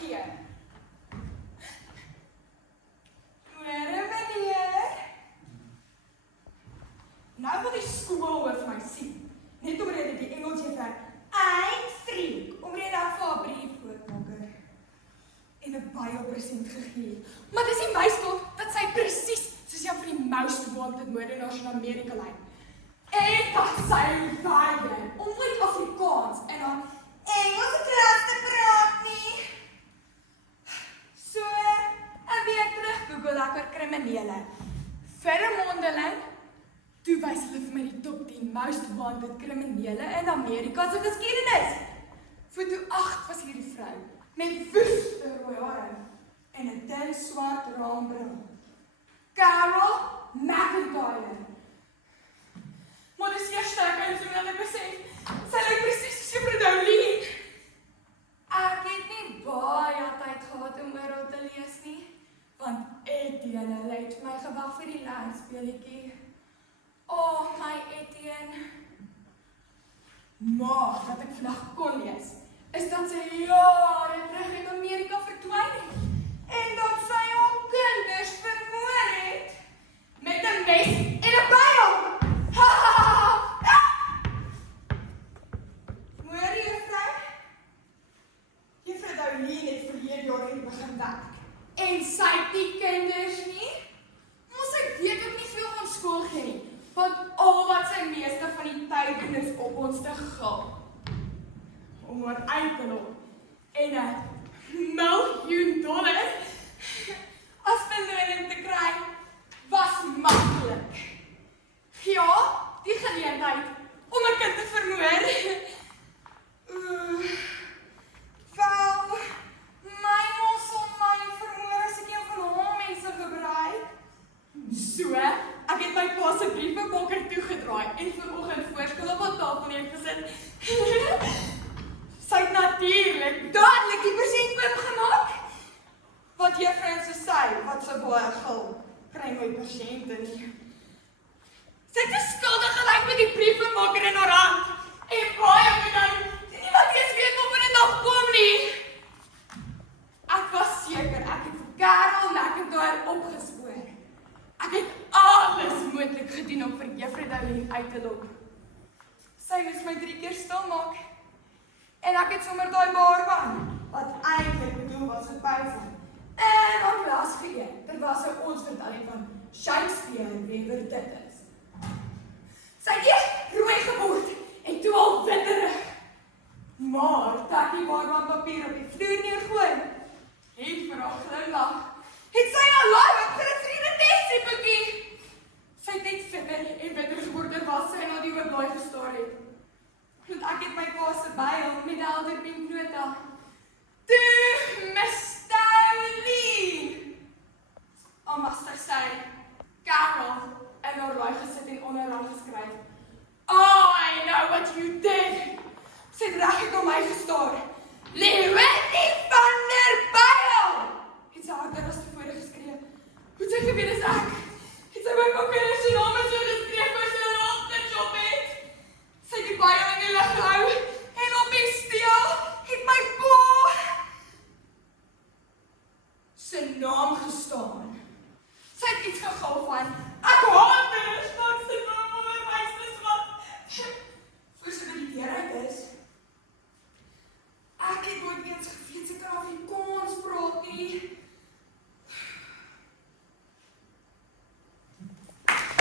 gee. Môre meneer. Nou wil die skoolhoof my sien. Net omrede die Engelsjuffrou eindvriek, omrede daar vir haar brief oopmaker. En 'n Bybelpresent gegee. Maar dis nie my skuld dat sy presies soos een van die most wanted moordenaars in Amerika lyk. En dat sy weier om nooit Afrikaans en dan Engels terug te praat nie. So, 'n week terug Google ek oor kriminele. Vir 'n mondeling, toe wys hulle vir my die top 10 most wanted kriminele in Amerika se geskiedenis. Foto 8 was hierdie vrou, met woeste rooi hare en 'n dun swart raambril. Carol McIntyre. Maar dis eerste ek eintlik dat ek besef, sy lyk presies soos Juffrou Dowling. Ek het nie baie tyd gehad om oor haar te lees nie, want Etienne het my gewag vir die landspeletjie. Oh, my Etienne. Maar wat ek vandag kon lees, is dat sy jare terug in Amerika verdwyn het en dat sy haar kinders vermoor het met 'n mes en 'n byl. Moor juffrou? Juffrou Dowling het verlede jaar hier begin werk en sy het die kinders nie. Maar sy weet ook nie veel van skool gee nie, want al wat sy meeste van die tyd doen is op ons te gaan. Om haar uit te loop en $1 miljoen as beloning te kry, was maklik. Ja, die geleentheid om 'n kind te vermoor. Wel, my mos om my vermoor as ek een van haar mense gebruik. So, ek het my pa se briefbepakker toegedraai en vanoggend voor skool op haar tafel neergesit. Sy het natuurlik dadelik die persent oopgemaak. Want juffrou so sy, wat so baie gul, kry nooit persente nie. Sy het skuldig gelyk met die briefbepakker in haar hand. En baie bedank, niemand eens weet of dit nog kom nie. Ek was seker, ek het vir Carol McIntyre opgespoor. Ek het alles moontlik gedoen om vir Juffrou Dowling uit te lok. Sy moes my 3 keer stil maak. En ek het sommer daai baarman, wat eintlik bedoel was vir pyse, en haar glas gegee, terwyl sy ons vertel het van Shakespeare wie dit is. Sy het eers rooi geword en toe al witterig. Maar dat die baarman papier op die vloer neergooi, het vir haar glimlag, het sy al laai opgerig vir die testiepoekie. Sy het net vitter en witter geword terwyl sy na die oopblaai gestaar het. Want ek het my pa se byl met 'n helder pink nota. Toe, Miss Dowling! Mag sy, Carol, in haar laai gesit en onder haar geskryf. I know what you did! Sy het reguit op my gestaar. Leonie van der Byl! Het sy harder as tevore geskree. Hoe sy geweet is ek? Het sy my papier se naam so geskryf as sy 'n ochtendjob het? Sy het die byl in die lug gehou